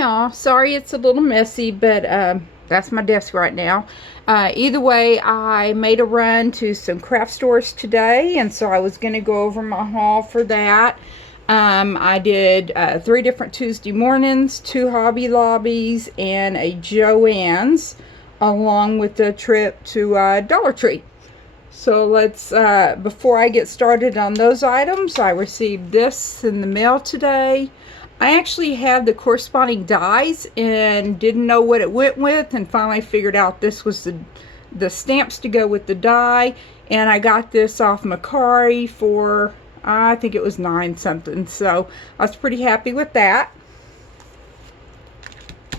now. Sorry it's a little messy, but that's my desk right now. Either way, I made a run to some craft stores today, and so I was going to go over my haul for that. I did 3 different Tuesday mornings, 2 Hobby Lobbies, and a Joanns, along with the trip to Dollar Tree. So let's, before I get started on those items, I received this in the mail today. I actually had the corresponding dies and didn't know what it went with, and finally figured out this was the stamps to go with the die. And I got this off Macari for, I think it was $9 something. So I was pretty happy with that.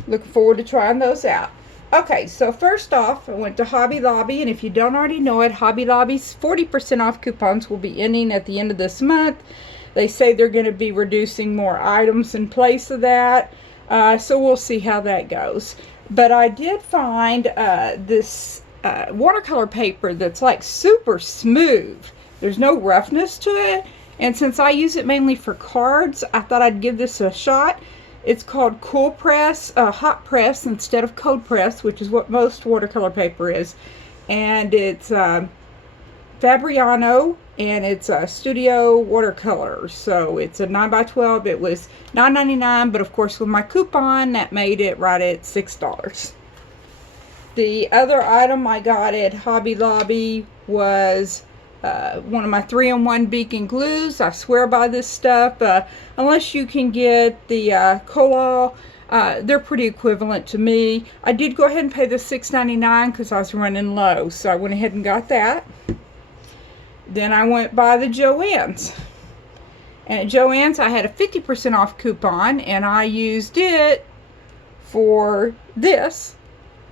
Looking forward to trying those out. Okay, so first off, I went to Hobby Lobby, and if you don't already know it, Hobby Lobby's 40% off coupons will be ending at the end of this month. They say they're going to be reducing more items in place of that, so we'll see how that goes. But I did find this watercolor paper that's like super smooth. There's no roughness to it, and since I use it mainly for cards, I thought I'd give this a shot. It's called Cool Press, Hot Press instead of Cold Press, which is what most watercolor paper is. And it's Fabriano, and it's Studio Watercolor. So it's a 9x12. It was $9.99, but of course with my coupon, that made it right at $6. The other item I got at Hobby Lobby was one of my 3-in-1 beacon glues. I swear by this stuff. Unless you can get the Colol, they're pretty equivalent to me. I did go ahead and pay the $6.99 because I was running low, so I went ahead and got that. Then I went by the Joanns. And at Joanns I had a 50% off coupon, and I used it for this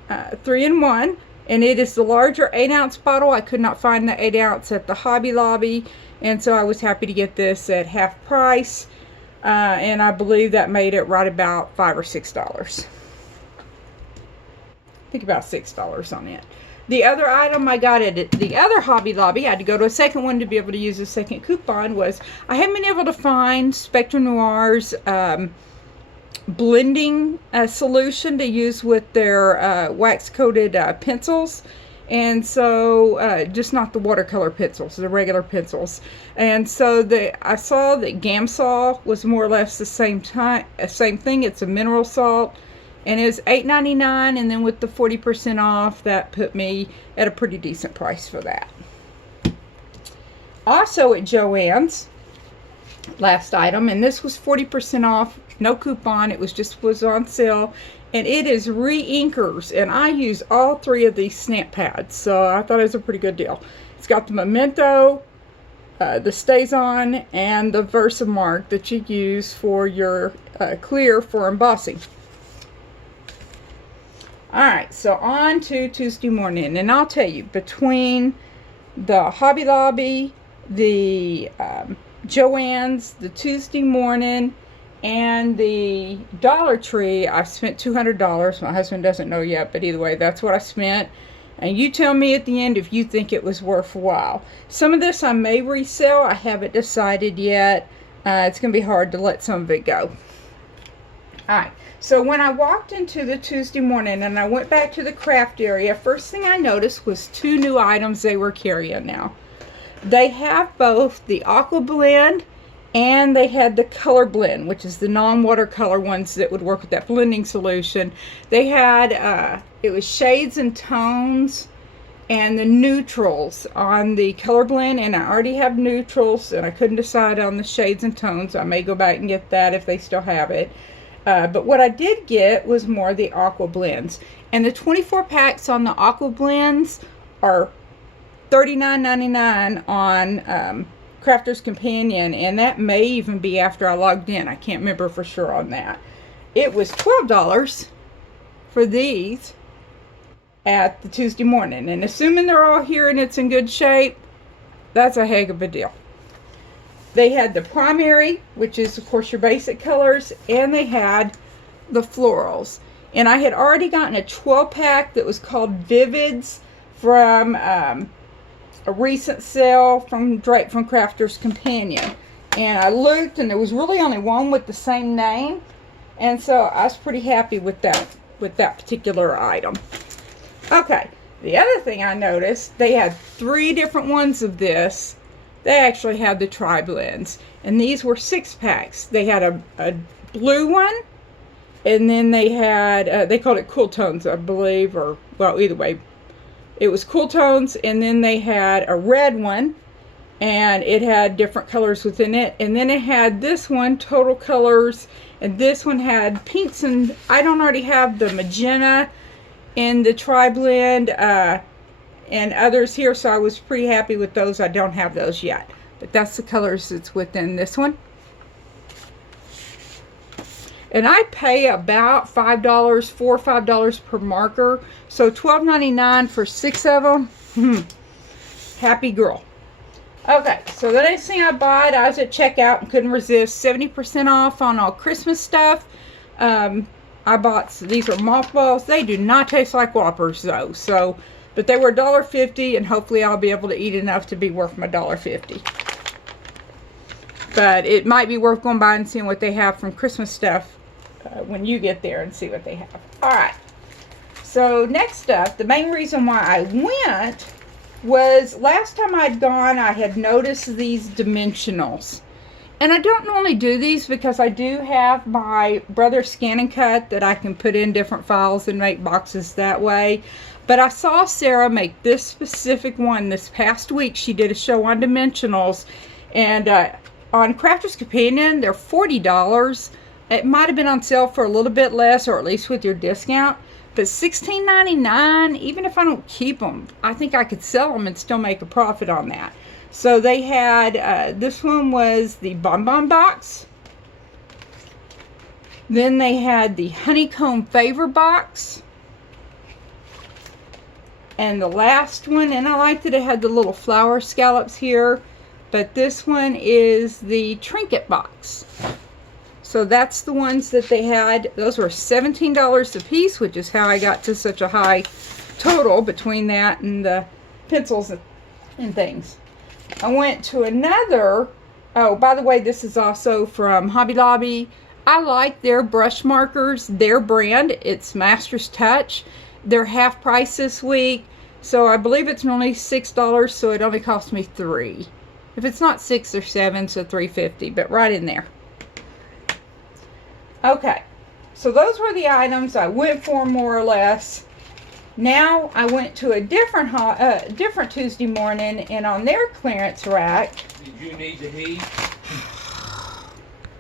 3-in-1. And it is the larger 8-ounce bottle. I could not find the 8-ounce at the Hobby Lobby, and so I was happy to get this at half price. And I believe that made it right about $5 or $6. I think about $6 on it. The other item I got at the other Hobby Lobby, I had to go to a second one to be able to use a second coupon, was I haven't been able to find Spectra Noir's blending solution to use with their wax coated pencils, and so just not the watercolor pencils, the regular pencils. And so I saw that Gamsol was more or less the same thing. It's a mineral salt, and it's $8.99, and then with the 40% off, that put me at a pretty decent price for that. Also at Joann's, last item, and this was 40% off, no coupon, it was on sale, and it is re-inkers, and I use all 3 of these stamp pads, so I thought it was a pretty good deal. It's got the Memento, the Stays On, and the Versamark that you use for your clear for embossing. Alright, so on to Tuesday morning, and I'll tell you, between the Hobby Lobby, the Joann's, the Tuesday morning, and the Dollar Tree, I spent $200. My husband doesn't know yet, but either way, that's what I spent. And you tell me at the end if you think it was worthwhile. Some of this I may resell. I haven't decided yet. It's going to be hard to let some of it go. Alright, so when I walked into the Tuesday morning and I went back to the craft area, first thing I noticed was 2 new items they were carrying now. They have both the Aqua Blend, and they had the Color Blend, which is the non-watercolor ones that would work with that blending solution. They had, it was shades and tones and the neutrals on the Color Blend, and I already have neutrals, and I couldn't decide on the shades and tones. I may go back and get that if they still have it. But what I did get was more of the Aqua Blends. And the 24 packs on the Aqua Blends are $39.99 on Crafter's Companion, and that may even be after I logged in. I can't remember for sure on that. It was $12 for these at the Tuesday morning, and assuming they're all here and it's in good shape, that's a heck of a deal. They had the primary, which is of course your basic colors, and they had the florals. And I had already gotten a 12-pack that was called Vivids from a recent sale from Drake from Crafter's Companion, and I looked and there was really only one with the same name, And so I was pretty happy with that particular item. Okay, the other thing I noticed, they had 3 different ones of this. They actually had the tri-blends, and these were 6-packs. They had a blue one, and then they had, they called it Cool Tones, I believe, or, well, either way, it was Cool Tones, and then they had a red one, and it had different colors within it, and then it had this one, Total Colors, and this one had pinks, and I don't already have the magenta in the tri-blend, and others here, so I was pretty happy with those. I don't have those yet, but that's the colors that's within this one. And I pay about $5, $4 or $5 per marker, so $12.99 for 6 of them. Happy girl. Okay, so the next thing I bought, I was at checkout and couldn't resist. 70% off on all Christmas stuff. I bought, these are mothballs. They do not taste like Whoppers though, so, but they were $1.50, and hopefully I'll be able to eat enough to be worth my $1.50. But it might be worth going by and seeing what they have from Christmas stuff when you get there and see what they have. Alright, so next up, the main reason why I went was last time I'd gone, I had noticed these dimensionals. And I don't normally do these because I do have my Brother Scan and Cut that I can put in different files and make boxes that way. But I saw Sarah make this specific one this past week. She did a show on dimensionals, and on Crafter's Companion, they're $40. It might have been on sale for a little bit less, or at least with your discount. But $16.99, even if I don't keep them, I think I could sell them and still make a profit on that. So they had, this one was the Bonbon Box. Then they had the Honeycomb Favor Box. And the last one, and I liked that it had the little flower scallops here, but this one is the Trinket Box. So that's the ones that they had. Those were $17 a piece, which is how I got to such a high total between that and the pencils and things. I went to another, oh, by the way, this is also from Hobby Lobby. I like their brush markers, their brand. It's Master's Touch. They're half price this week, so I believe it's normally $6, so it only cost me $3. If it's not 6 or 7, so $3.50, but right in there. Okay, so those were the items I went for, more or less. Now I went to a different Tuesday morning, and on their clearance rack. Did you need the heat?